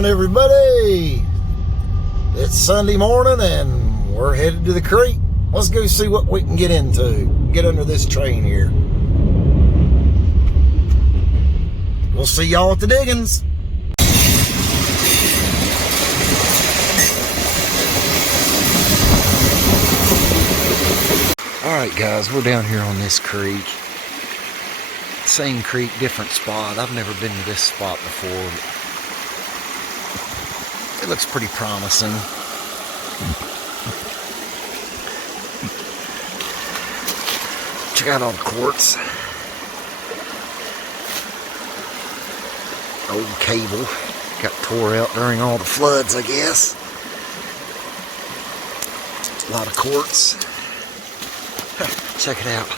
on, everybody? It's Sunday morning and we're headed to the creek. Let's go see what we can get into. Get under this train here. We'll see y'all at the diggings. Alright guys, we're down here on this creek. Same creek, different spot. I've never been to this spot before. It looks pretty promising. Check out all the quartz. Old cable. Got tore out during all the floods, I guess. A lot of quartz. Check it out.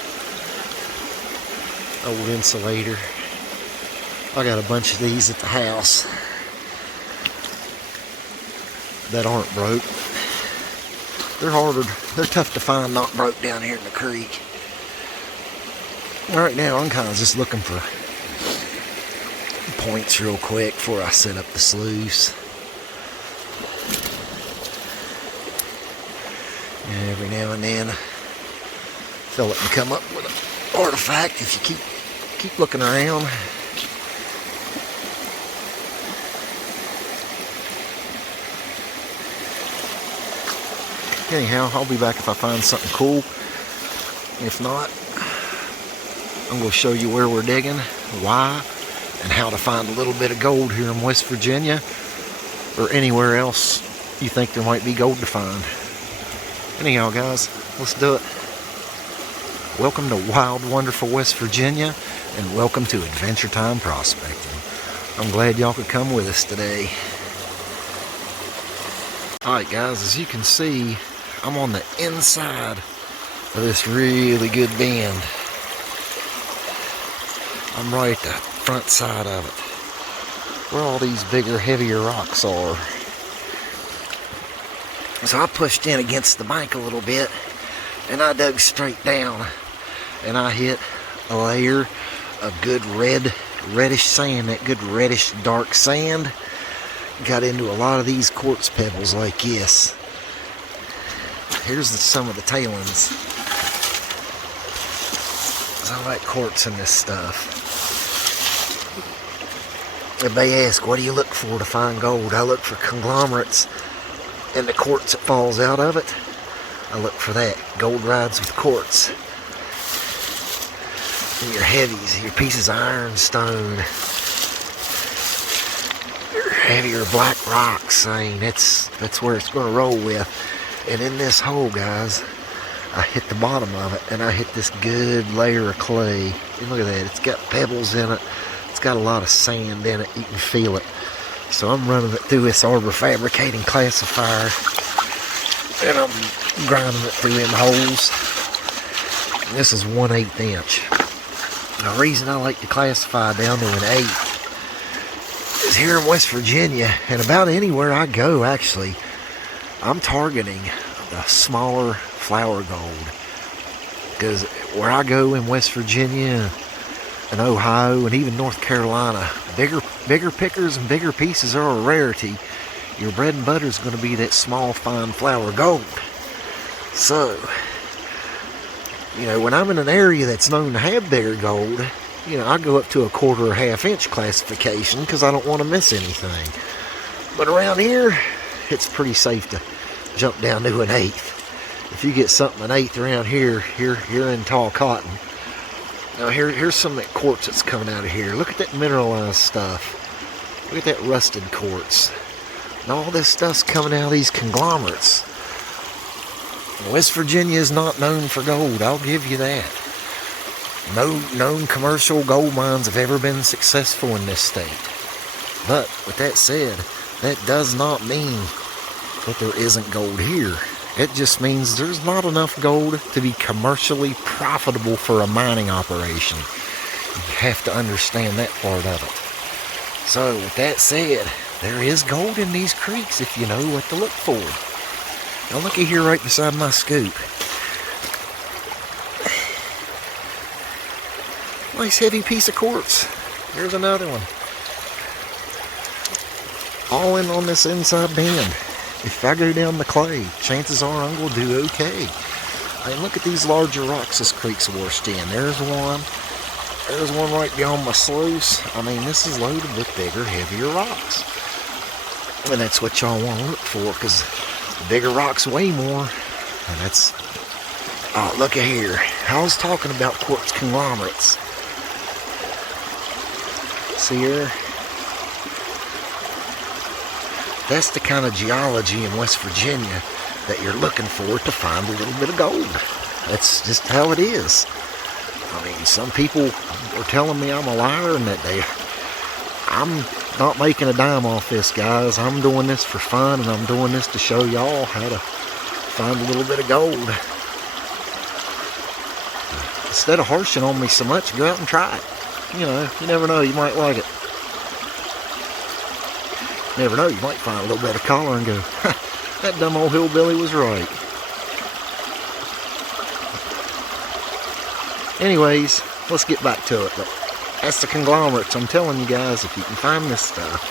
Old insulator. I got a bunch of these at the house that aren't broke. They're tough to find not broke down here in the creek. Right now I'm kind of just looking for points real quick before I set up the sluice. And every now and then fella can come up with an artifact if you keep looking around. Anyhow, I'll be back if I find something cool. If not, I'm going to show you where we're digging, why, and how to find a little bit of gold here in West Virginia or anywhere else you think there might be gold to find. Anyhow, guys, let's do it. Welcome to wild, wonderful West Virginia, and welcome to Adventure Time Prospecting. I'm glad y'all could come with us today. Alright guys, as you can see, I'm on the inside of this really good bend. I'm right at the front side of it, where all these bigger, heavier rocks are. So I pushed in against the bank a little bit, and I dug straight down, and I hit a layer of good reddish sand, that good reddish dark sand. Got into a lot of these quartz pebbles like this. Here's some of the tailings. There's all that quartz in this stuff. Everybody asks, what do you look for to find gold? I look for conglomerates and the quartz that falls out of it. I look for that. Gold rides with quartz. And your heavies, your pieces of ironstone. Your heavier black rocks. I mean, that's where it's going to roll with. And in this hole, guys, I hit the bottom of it, and I hit this good layer of clay. And look at that. It's got pebbles in it. It's got a lot of sand in it. You can feel it. So I'm running it through this arbor fabricating classifier, and I'm grinding it through them holes. And this is 1/8 inch. The reason I like to classify down to 1/8 is here in West Virginia, and about anywhere I go, actually, I'm targeting the smaller flour gold. Because where I go in West Virginia and Ohio and even North Carolina, bigger pickers and bigger pieces are a rarity. Your bread and butter is going to be that small, fine flour gold. So, you know, when I'm in an area that's known to have bigger gold, you know, I go up to a 1/4 or 1/2 inch classification because I don't want to miss anything. But around here, it's pretty safe to jump down to 1/8. If you get something 1/8 around here, you're in tall cotton. Now here's some of that quartz that's coming out of here. Look at that mineralized stuff. Look at that rusted quartz. And all this stuff's coming out of these conglomerates. West Virginia is not known for gold, I'll give you that. No known commercial gold mines have ever been successful in this state. But with that said, that does not mean that there isn't gold here. It just means there's not enough gold to be commercially profitable for a mining operation. You have to understand that part of it. So with that said, there is gold in these creeks if you know what to look for. Now looky here right beside my scoop. Nice heavy piece of quartz. Here's another one. all in on this inside bend. If I go down the clay, chances are I'm going to do okay. I mean, look at these larger rocks this creek's washed in. There's one. There's one right beyond my sluice. I mean, this is loaded with bigger, heavier rocks. And that's what y'all want to look for, because the bigger rocks weigh more. And that's... Oh, look at here. I was talking about quartz conglomerates. See here? That's the kind of geology in West Virginia that you're looking for to find a little bit of gold. That's just how it is. I mean, some people are telling me I'm a liar and that I'm not making a dime off this, guys. I'm doing this for fun, and I'm doing this to show y'all how to find a little bit of gold. Instead of harshing on me so much, go out and try it. You know, you never know, you might like it. You never know, you might find a little bit of collar and go, that dumb old hillbilly was right. Anyways, let's get back to it. But that's the conglomerates. I'm telling you guys, if you can find this stuff,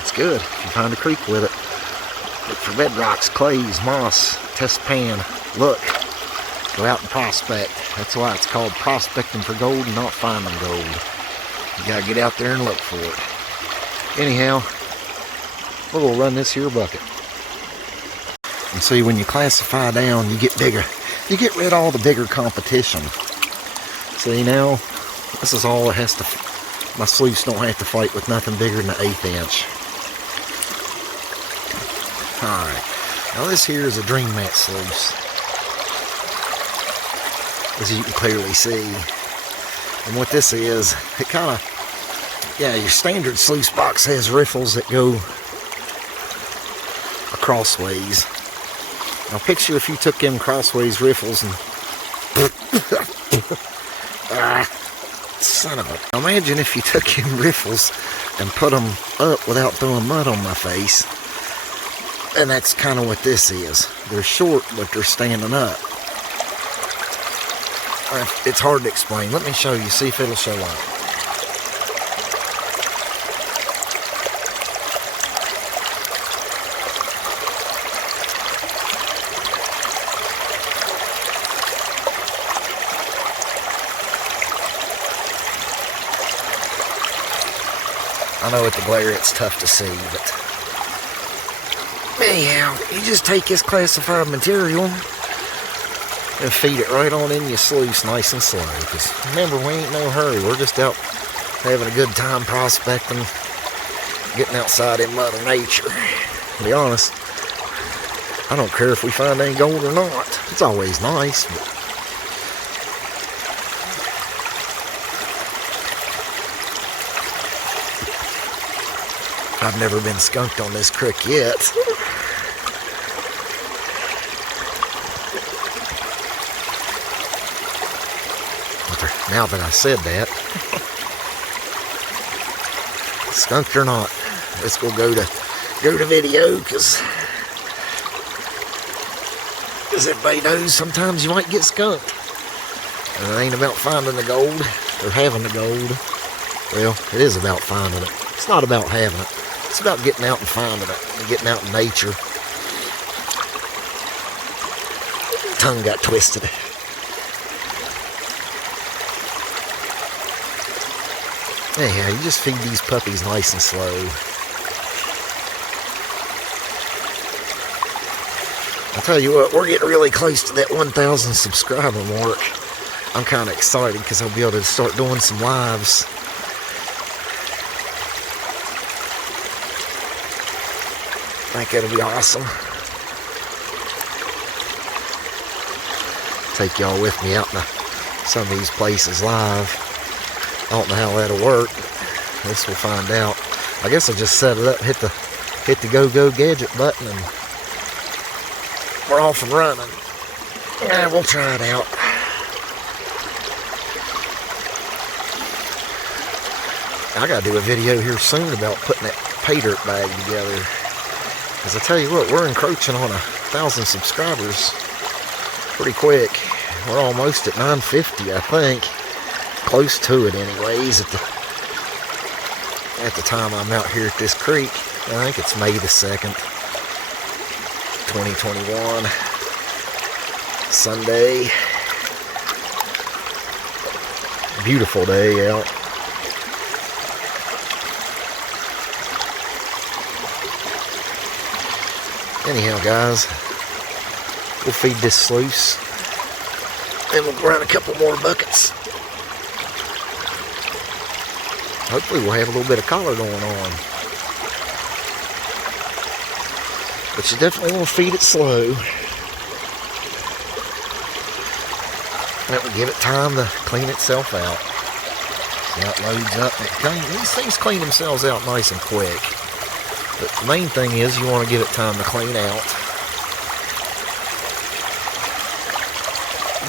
it's good. If you find a creek with it, look for bedrocks, clays, moss, test pan. Look, go out and prospect. That's why it's called prospecting for gold and not finding gold. You gotta get out there and look for it. Anyhow, we're gonna run this here bucket. And see, when you classify down, you get bigger. You get rid of all the bigger competition. See, now, this is all it has to... My sluice don't have to fight with nothing bigger than an 1/8 inch. Alright. Now this here is a dream mat sluice, as you can clearly see. And what this is, it kind of... Yeah, your standard sluice box has riffles that go crossways. Now picture if you took them crossways riffles and... son of a... Imagine if you took them riffles and put them up without throwing mud on my face. And that's kind of what this is. They're short, but they're standing up. It's hard to explain. Let me show you, see if it'll show up. I know with the glare it's tough to see, but anyhow, you just take this classified material and feed it right on in your sluice nice and slow. Because remember, we ain't no hurry. We're just out having a good time prospecting, getting outside in Mother Nature. To be honest, I don't care if we find any gold or not. It's always nice, but I've never been skunked on this creek yet. Now that I said that, skunked or not, let's go to video, because everybody knows sometimes you might get skunked. And it ain't about finding the gold or having the gold. Well, it is about finding it. It's not about having it. It's about getting out and finding it, and getting out in nature. Tongue got twisted. Anyhow, you just feed these puppies nice and slow. I'll tell you what, we're getting really close to that 1,000 subscriber mark. I'm kind of excited because I'll be able to start doing some lives. I think it'll be awesome. Take y'all with me out to some of these places live. I don't know how that'll work. I guess we'll find out. I guess I'll just set it up, hit the go gadget button, and we're off and running. Yeah, we'll try it out. I gotta do a video here soon about putting that pay dirt bag together. Because I tell you what, we're encroaching on 1,000 subscribers pretty quick. We're almost at 950, I think. Close to it anyways. at the time I'm out here at this creek. I think it's May the 2nd, 2021, Sunday. Beautiful day out. Anyhow, guys, we'll feed this sluice, and we'll run a couple more buckets. Hopefully we'll have a little bit of collar going on. But you definitely want to feed it slow. That will give it time to clean itself out. Now it loads up. These things clean themselves out nice and quick. But the main thing is you want to give it time to clean out.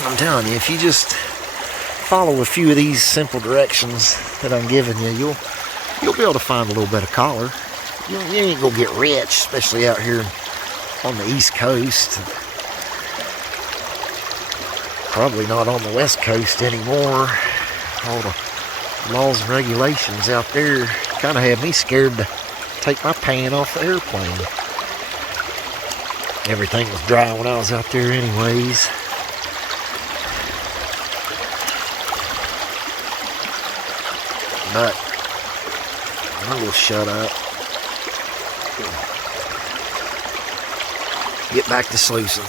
I'm telling you, if you just follow a few of these simple directions that I'm giving you, you'll be able to find a little bit of collar. You ain't gonna get rich, especially out here on the East Coast. Probably not on the West Coast anymore. All the laws and regulations out there kind of have me scared to take my pan off the airplane. Everything was dry when I was out there anyways. But I will shut up. Get back to sluicing.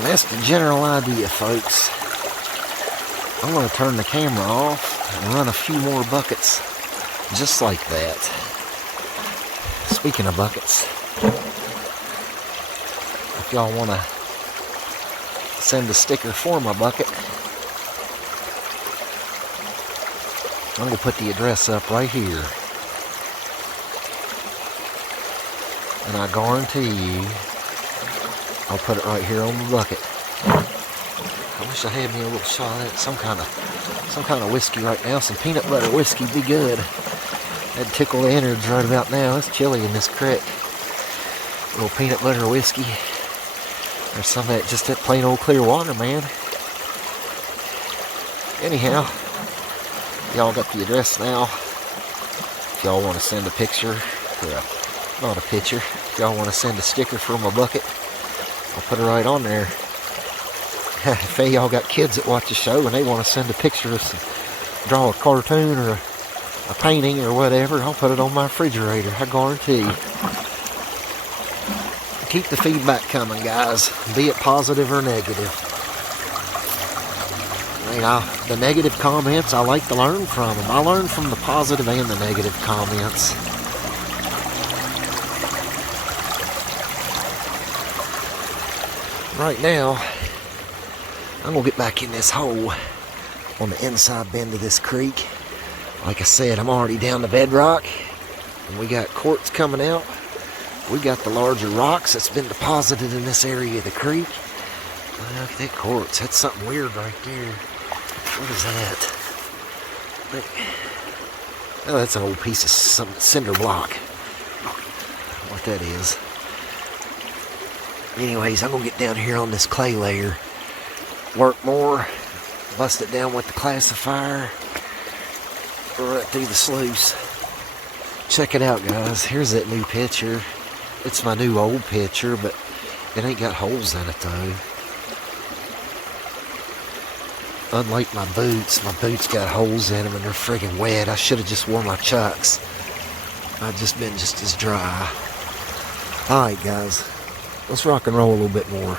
And that's the general idea, folks. I'm going to turn the camera off and run a few more buckets just like that. Speaking of buckets, if y'all want to send a sticker for my bucket, I'm going to put the address up right here. And I guarantee you, I'll put it right here on the bucket. I wish I had me a little shot of that. Some kind of whiskey right now. Some peanut butter whiskey would be good. That'd tickle the innards right about now. It's chilly in this creek. A little peanut butter whiskey. Or some of that, just that plain old clear water, man. Anyhow, y'all got the address now. If y'all want to send a picture, or not a picture, if y'all want to send a sticker for my bucket, I'll put it right on there. If y'all got kids that watch the show and they want to send a picture of some, draw a cartoon or a painting or whatever, I'll put it on my refrigerator, I guarantee. Keep the feedback coming, guys, be it positive or negative. The negative comments, I like to learn from them. I learn from the positive and the negative comments. Right now, I'm going to get back in this hole on the inside bend of this creek. Like I said, I'm already down to bedrock, and we got quartz coming out. We got the larger rocks that's been deposited in this area of the creek. Look at that quartz. That's something weird right there. What is that? Oh, that's an old piece of some cinder block. What that is. Anyways, I'm going to get down here on this clay layer, work more, bust it down with the classifier, right through the sluice. Check it out, guys. Here's that new picture. It's my new old picture, but it ain't got holes in it, though. Unlike my boots got holes in them and they're friggin' wet. I should have just worn my chucks. I've just been just as dry. Alright, guys. Let's rock and roll a little bit more.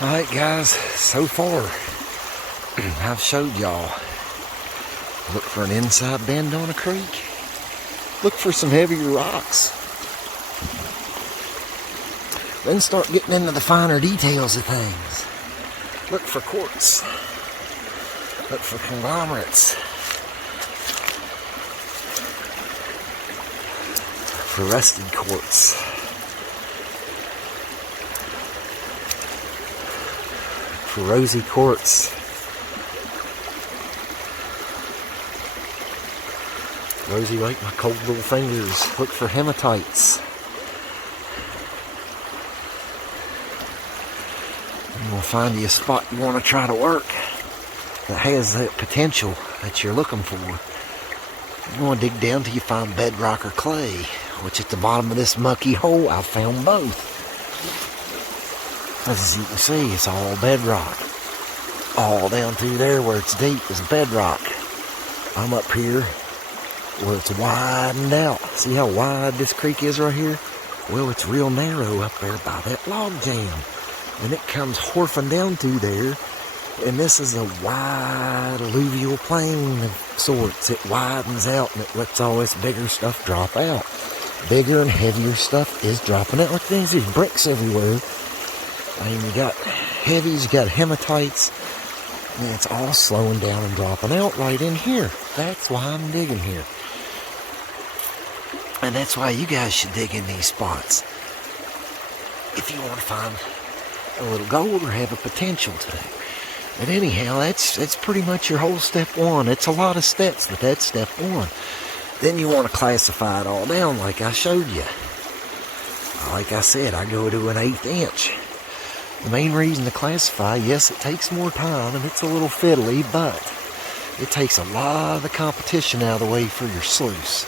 Alright guys, so far I've showed y'all. Look for an inside bend on a creek. Look for some heavier rocks. Then start getting into the finer details of things. Look for quartz. Look for conglomerates. For rusted quartz. For rosy quartz. Rosy like my cold little fingers. Look for hematites. And we'll find you a spot you want to try to work that has that potential that you're looking for. You want to dig down till you find bedrock or clay, which at the bottom of this mucky hole I found both. As you can see, it's all bedrock. All down through there where it's deep is bedrock. I'm up here where it's widened out. See how wide this creek is right here? Well, it's real narrow up there by that log jam. And it comes horfing down through there. And this is a wide alluvial plain of sorts. It widens out and it lets all this bigger stuff drop out. Bigger and heavier stuff is dropping out. Look, there's bricks everywhere. I mean, you got heavies, you got hematites. And it's all slowing down and dropping out right in here. That's why I'm digging here. And that's why you guys should dig in these spots. If you want to find a little gold or have a potential to. But anyhow, that's pretty much your whole step one. It's a lot of steps, but that's step one. Then you want to classify it all down like I showed you. Like I said, I go to an 1/8 inch. The main reason to classify, yes, it takes more time and it's a little fiddly, but it takes a lot of the competition out of the way for your sluice.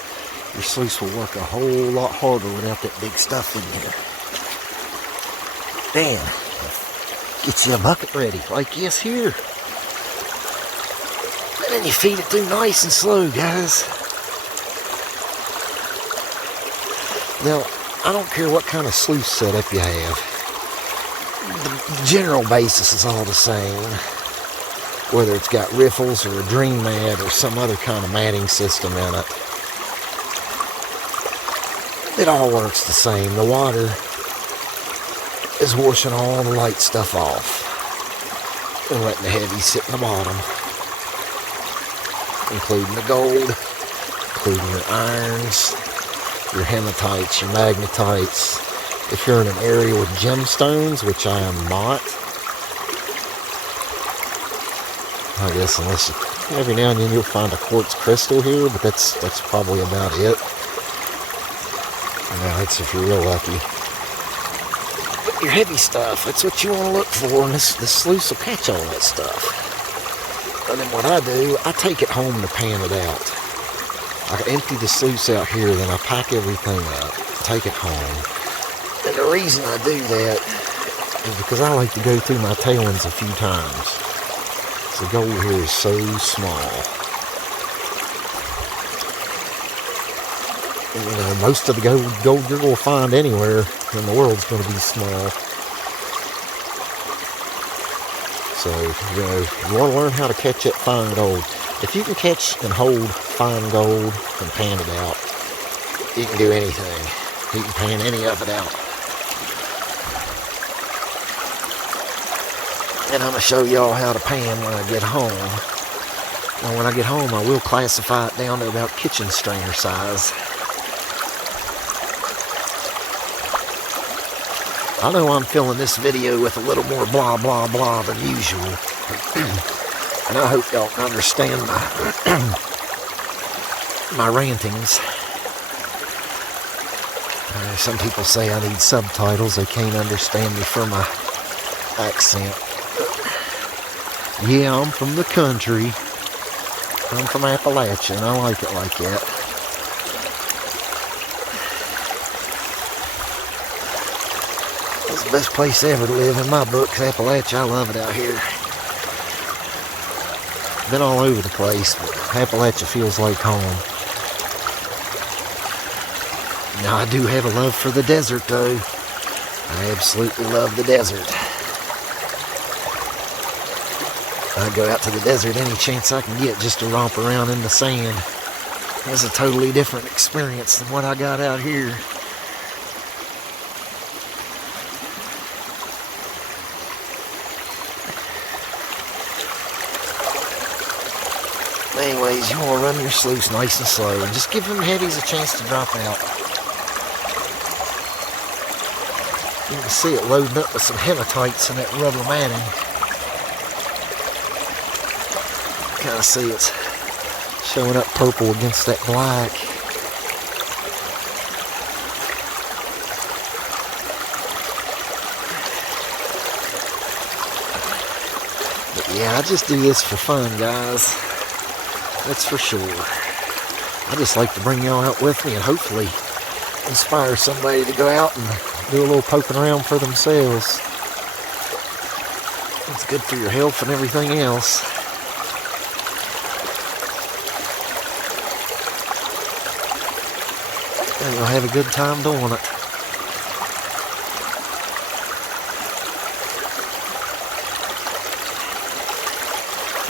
Your sluice will work a whole lot harder without that big stuff in there. Damn. Get you a bucket ready, like yes here. And then you feed it through nice and slow, guys. Now, I don't care what kind of sluice setup you have. The general basis is all the same. Whether it's got riffles or a dream mat or some other kind of matting system in it. It all works the same. The water is washing all the light stuff off and letting the heavy sit in the bottom, including the gold, including your irons, your hematites, your magnetites. If you're in an area with gemstones, which I am not, I guess unless every now and then you'll find a quartz crystal here, but that's probably about it. Now that's if you're real lucky. But your heavy stuff, that's what you want to look for, and this sluice will catch all that stuff. And then what I do, I take it home to pan it out. I empty the sluice out here, then I pack everything up, take it home. And the reason I do that is because I like to go through my tailings a few times. The gold here is so small. And, you know, most of the gold you're going to find anywhere in the world is going to be small. So, you know, you want to learn how to catch that fine gold. If you can catch and hold fine gold and pan it out, you can do anything. You can pan any of it out. And I'm going to show y'all how to pan when I get home. Now when I get home, I will classify it down to about kitchen strainer size. I know I'm filling this video with a little more blah blah blah than usual. And I hope y'all can understand my rantings. Some people say I need subtitles. They can't understand me for my accent. Yeah, I'm from the country. I'm from Appalachia, and I like it like that. It's the best place ever to live in my books, Appalachia. I love it out here. Been all over the place, but Appalachia feels like home. Now, I do have a love for the desert, though. I absolutely love the desert. I go out to the desert any chance I can get just to romp around in the sand. It's a totally different experience than what I got out here. Anyways, you want to run your sluice nice and slow and just give them heavies a chance to drop out. You can see it loading up with some hematites and that rubber matting. Kind of see it's showing up purple against that black. But yeah, I just do this for fun, guys. That's for sure. I just like to bring y'all out with me and hopefully inspire somebody to go out and do a little poking around for themselves. It's good for your health and everything else. And you'll have a good time doing it.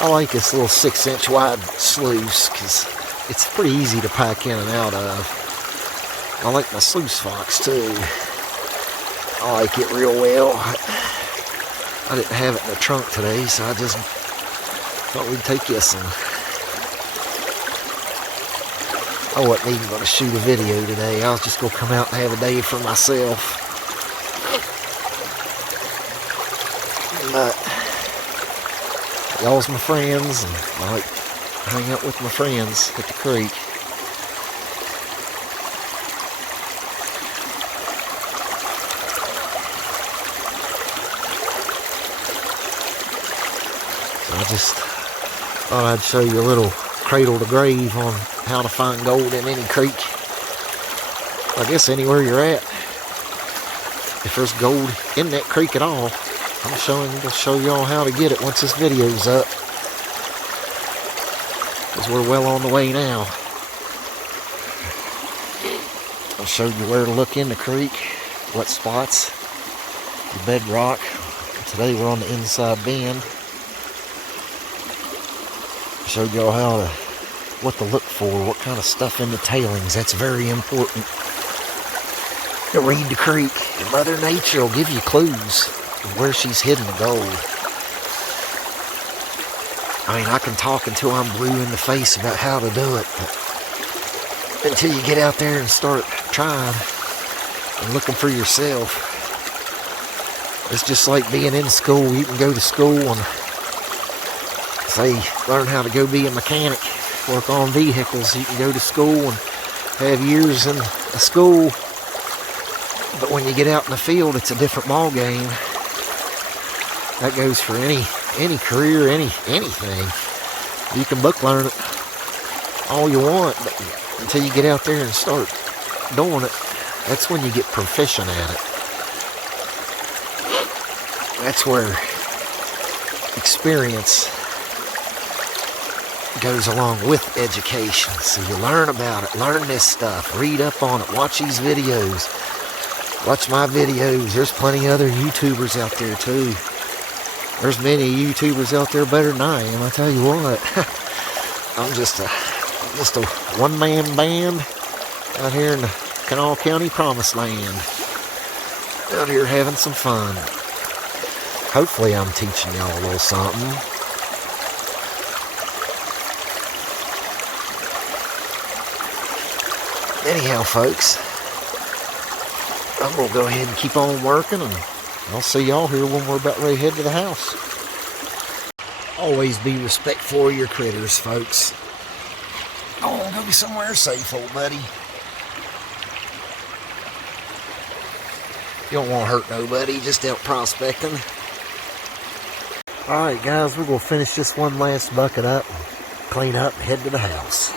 I like this little 6-inch wide sluice because it's pretty easy to pack in and out of. I like my sluice fox too. I like it real well. I didn't have it in the trunk today, so I just thought we'd take this one. I wasn't even going to shoot a video today. I was just going to come out and have a day for myself. But y'all's my friends, and I like to hang out with my friends at the creek. So I just thought I'd show you a little cradle to grave on how to find gold in any creek. I guess anywhere you're at. If there's gold in that creek at all, I'll show y'all how to get it once this video's up. Because we're well on the way now. I'll show you where to look in the creek, what spots, the bedrock. Today we're on the inside bend. Showed y'all what to look for, what kind of stuff in the tailings. That's very important. To read the creek. And Mother Nature will give you clues of where she's hidden the gold. I mean, I can talk until I'm blue in the face about how to do it, but until you get out there and start trying and looking for yourself, it's just like being in school. You can go to school and say, learn how to go be a mechanic, work on vehicles. You can go to school and have years in a school, but when you get out in the field, it's a different ball game. That goes for any career, anything. You can book learn it all you want, but until you get out there and start doing it, that's when you get proficient at it. That's where experience goes along with education. So you learn about it, learn this stuff, read up on it, watch these videos, watch my videos. There's plenty of other YouTubers out there too. There's many YouTubers out there better than I am, I tell you what. I'm just a one-man band out here in the Kanawha County Promised Land. Out here having some fun. Hopefully I'm teaching y'all a little something. Anyhow, folks, I'm going to go ahead and keep on working, and I'll see y'all here when we're about ready to head to the house. Always be respectful of your critters, folks. Oh, go somewhere safe, old buddy. You don't want to hurt nobody, just out prospecting. Alright guys, we're going to finish this one last bucket up, clean up, and head to the house.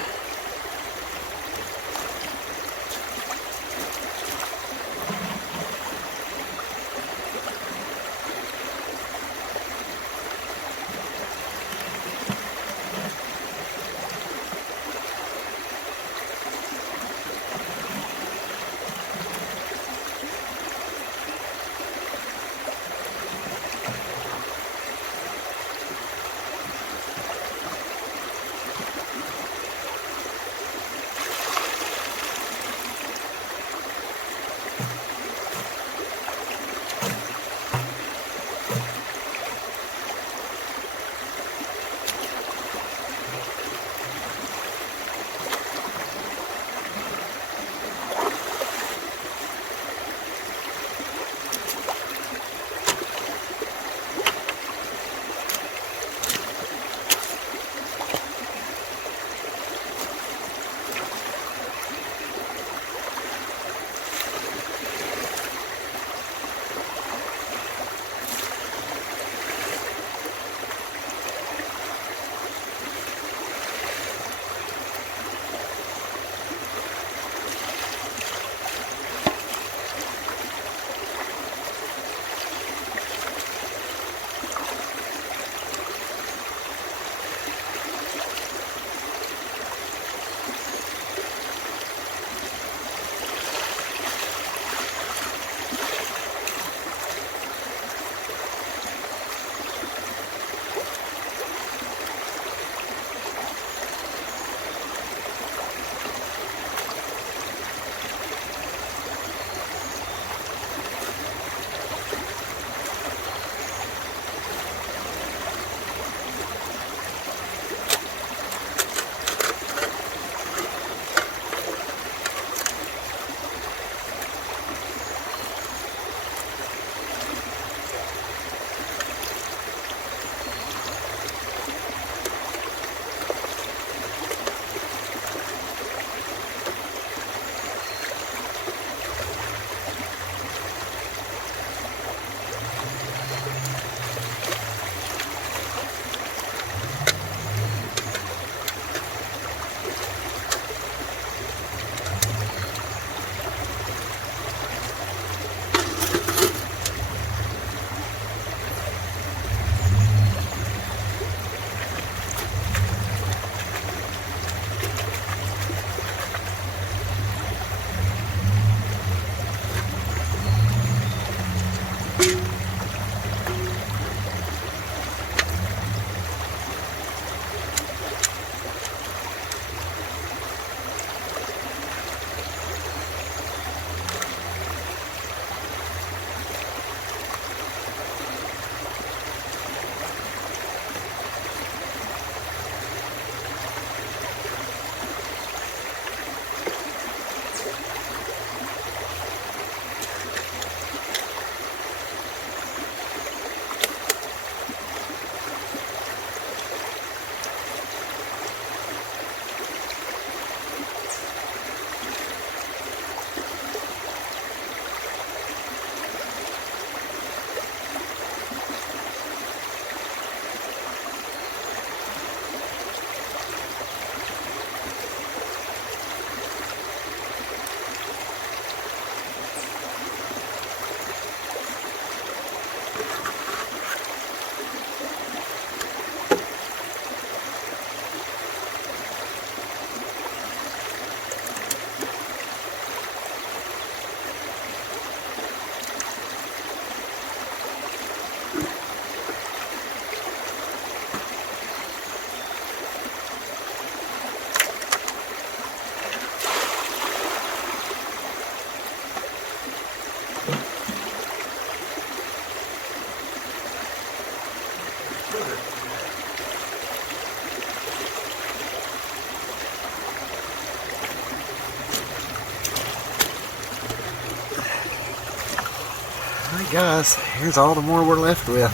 Alright guys, here's all the more we're left with.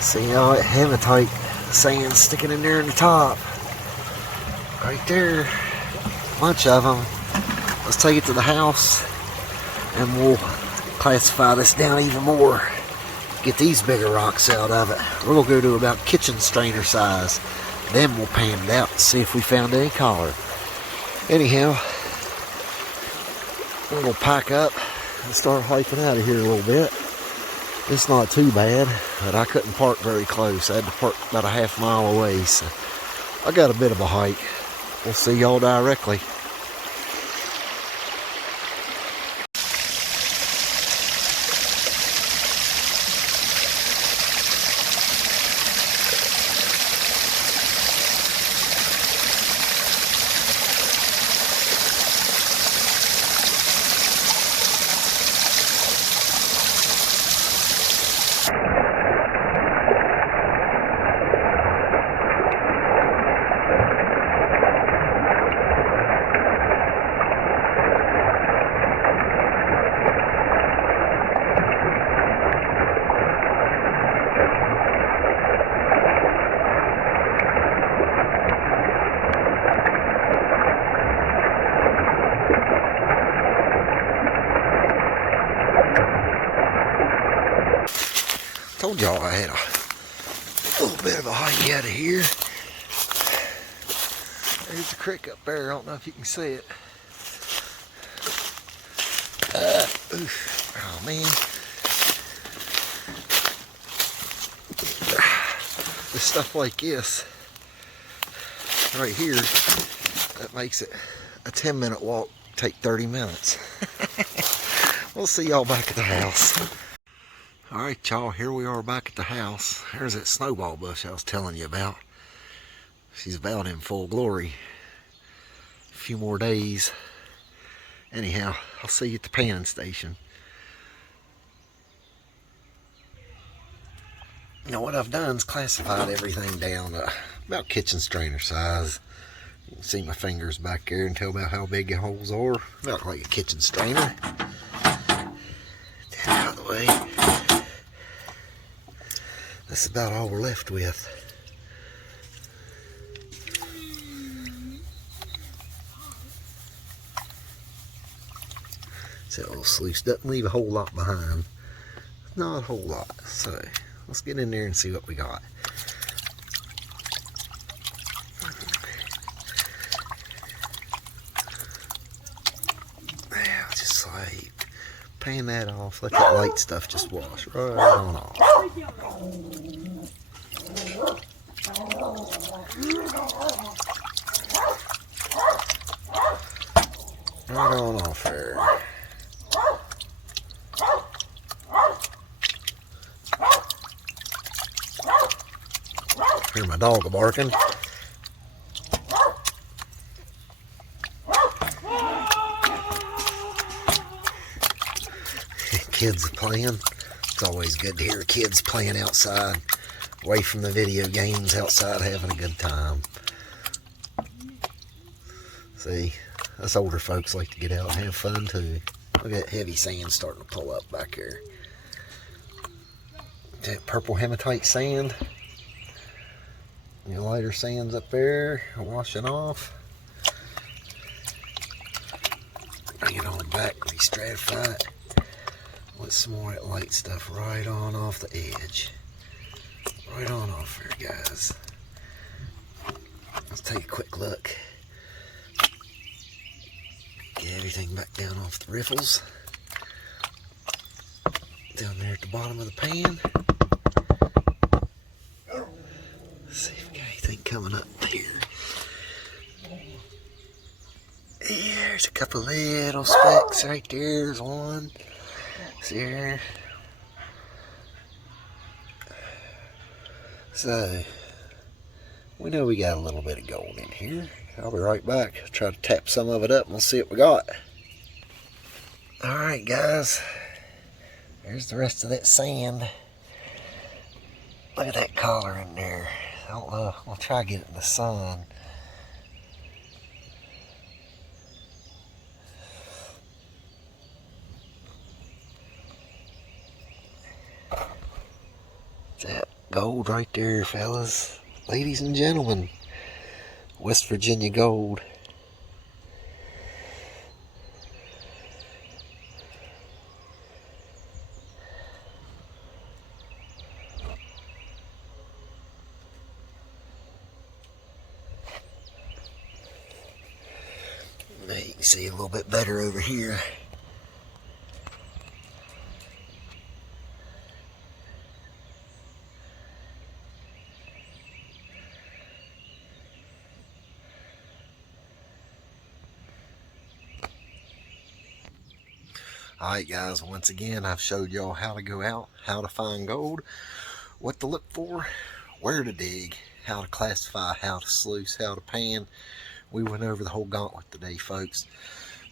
See all that hematite sand sticking in there in the top. Right there. A bunch of them. Let's take it to the house and we'll classify this down even more. Get these bigger rocks out of it. We're going to go to about kitchen strainer size. Then we'll pan it out and see if we found any collar. Anyhow, we're going to pack up and start hiking out of here a little bit. It's not too bad, but I couldn't park very close. I had to park about a half-mile away, so I got a bit of a hike. We'll see y'all directly. Told y'all I had a little bit of a hike out of here. There's the creek up there. I don't know if you can see it. Oh man. With stuff like this right here, that makes it a 10-minute walk take 30 minutes. We'll see y'all back at the house. Alright y'all, here we are back at the house. There's that snowball bush I was telling you about. She's about in full glory. A few more days. Anyhow, I'll see you at the panning station. Now what I've done is classified everything down to about kitchen strainer size. You can see my fingers back there and tell about how big the holes are. About like a kitchen strainer. Get out of the way. That's about all we're left with. So little sluice doesn't leave a whole lot behind. Not a whole lot. So let's get in there and see what we got. Yeah, just like pan that off. Let that light stuff just wash right on off. Right on off there. Hear my dog barking. Kids playing. It's always good to hear kids playing outside, away from the video games, outside having a good time. See, us older folks like to get out and have fun too. Look at that heavy sand starting to pull up back here. That purple hematite sand. Your lighter sands up there, washing off. Bring it on back, re-stratify it. With some more of that light stuff right on off the edge. Right on off there, guys. Let's take a quick look. Get everything back down off the riffles. Down there at the bottom of the pan. Let's see if we got anything coming up here. There's a couple little specks right there. There's one. See here. So, we know we got a little bit of gold in here. I'll be right back. Try to tap some of it up and we'll see what we got. Alright guys. There's the rest of that sand. Look at that collar in there. I don't know. I'll try to get it in the sun. That gold right there, fellas. Ladies and gentlemen. West Virginia gold. Now you can see a little bit better over here. Alright guys, once again I've showed y'all how to go out, how to find gold, what to look for, where to dig, how to classify, how to sluice, how to pan. We went over the whole gauntlet today, folks.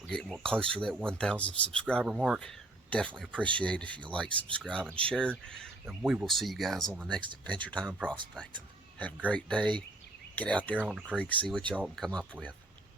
We're getting more closer to that 1,000 subscriber mark. Definitely appreciate if you like, subscribe, and share. And we will see you guys on the next Adventure Time Prospecting. Have a great day. Get out there on the creek, see what y'all can come up with.